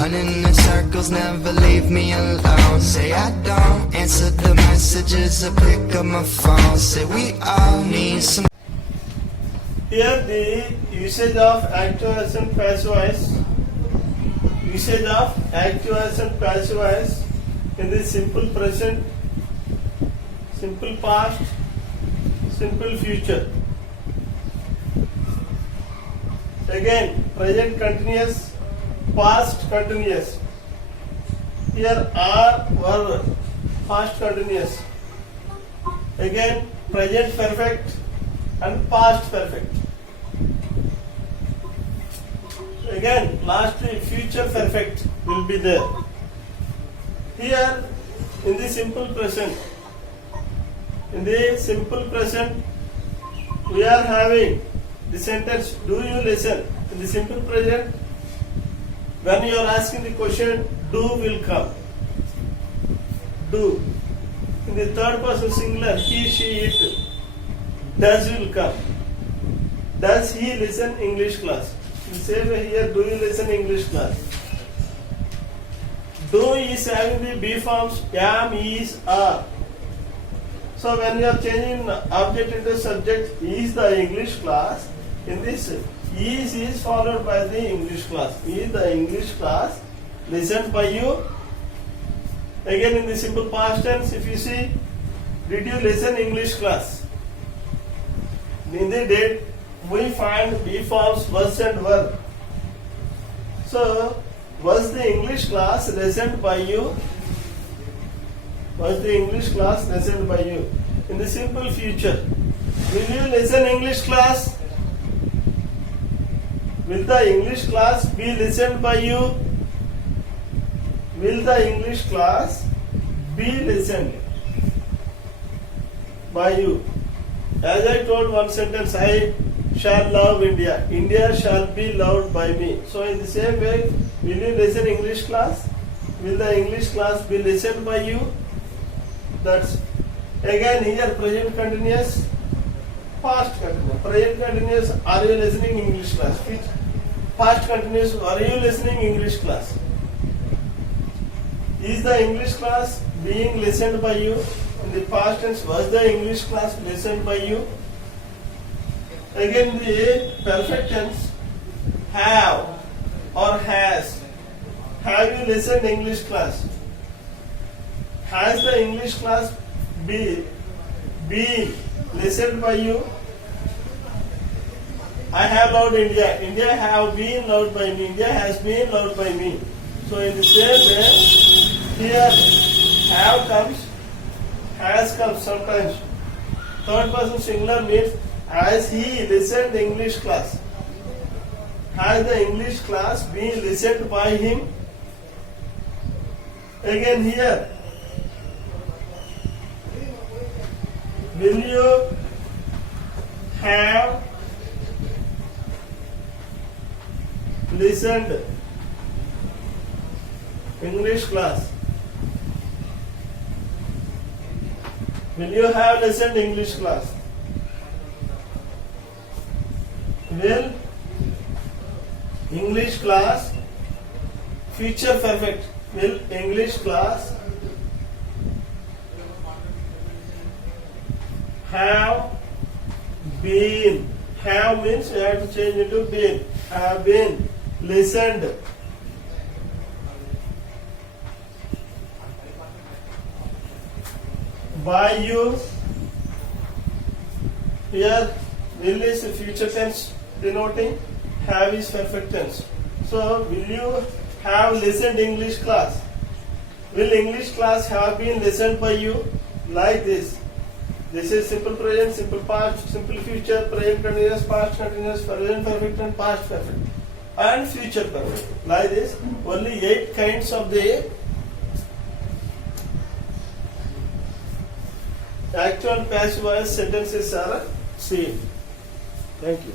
Running in circles, never leave me alone. Say I don't answer the messages or pick up my phone. Say we all need some. Here the usage of active voice and passive voice. Usage of active voice and passive voice in the simple present, simple past, simple future. Again, present continuous, past continuous. Here are were past continuous. Again, present perfect and past perfect. Again, lastly, future perfect will be there. Here, in the simple present, we are having the sentence, do you listen? In the simple present, when you are asking the question, do will come. Do. In the third person singular, he, she, it, does will come. Does he listen English class? In the same way here, do you listen English class? Do is having the be forms, am, is, are. So when you are changing object into subject, is the English class. In this, is followed by the English class. Is the English class listened by you? Again in the simple past tense, if you see, did you listen English class? In the date, we find be forms was and were. So, was the English class listened by you? Was the English class listened by you? In the simple future, will you listen English class? Will the English class be listened by you? Will the English class be listened by you? As I told one sentence, I shall love India. India shall be loved by me. So in the same way, will you listen English class? Will the English class be listened by you? That's again here present continuous, past continuous. Present continuous, are you listening English class? Past continuous, are you listening English class? Is the English class being listened by you? In the past tense, was the English class listened by you? Again the perfect tense, have or has. Have you listened English class? Has the English class been listened by you? I have loved India. India have been loved by me. India has been loved by me. So in the same way, here have comes, has comes sometimes. Third person singular means has he listened English class? Has the English class been listened by him? Again here, will you have listened English class? Will you have listened English class? Will English class, future perfect, will English class have been, have means you have to change into been, have been listened by you? Here will is future tense denoting, have is perfect tense. So will you have listened English class? Will English class have been listened by you? Like this. This is simple present, simple past, simple future, present continuous, past continuous, present perfect and past perfect, and future perfect. Like this, only 8 kinds of the actual passive voice sentences are seen. Thank you.